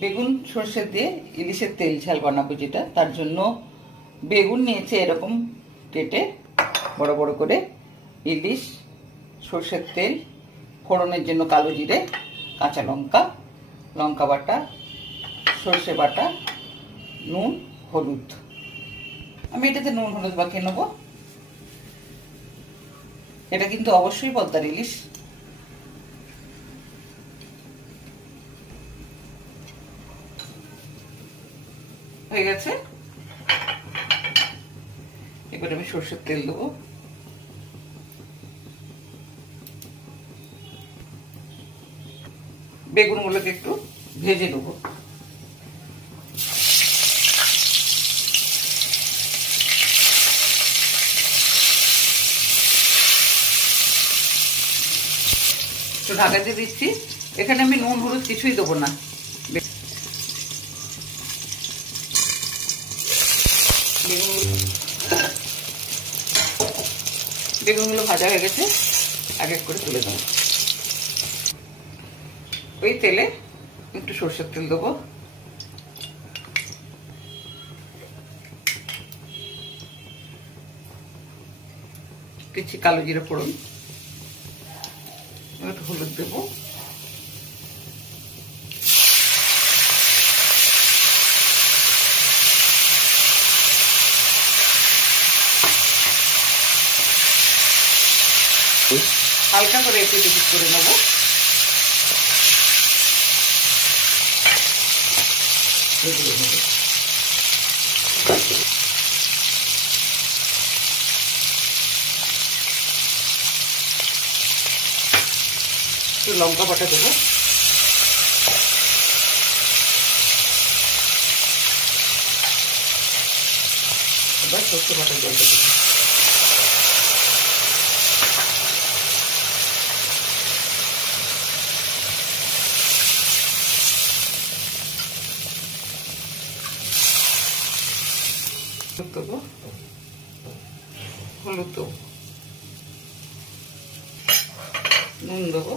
বেগুন সর্ষে দিয়ে ইলিশের তেল ঝাল বানাবো, যেটা তার জন্য বেগুন নিয়েছে এরকম কেটে বড় বড় করে, ইলিশ, সর্ষের তেল, ফোড়নের জন্য কালো জিরে, কাঁচা লঙ্কা, লঙ্কা বাটা, সর্ষে বাটা, নুন, হলুদ। আমি এটাতে নুন হলুদ মাখিয়ে নেব। এটা কিন্তু অবশ্যই পদ্মার ইলিশ। হয়ে গেছে। এবার আমি সর্ষের তেল দেবো। বেগুনগুলোকে একটু ভেজে নেবো। একটু ঢাকা দিয়ে দিচ্ছি। এখানে আমি নুন হলুদ কিছুই দেবো না। বেগুনগুলো ভাজা হয়ে গেছে, এক এক করে তুলে দেবো। ওই তেলে একটু সর্ষের তেল দেবো, কিছু কালো জিরে ফোড়ন, একটু হলুদ দেবো, হালকা করে একটু ডিপ করে নেবো। একটু লঙ্কা বাটা দেবো, এবার সর্ষে বাটা জলটা দেবো। দেবো হলুদ দেবো, নুন দেবো,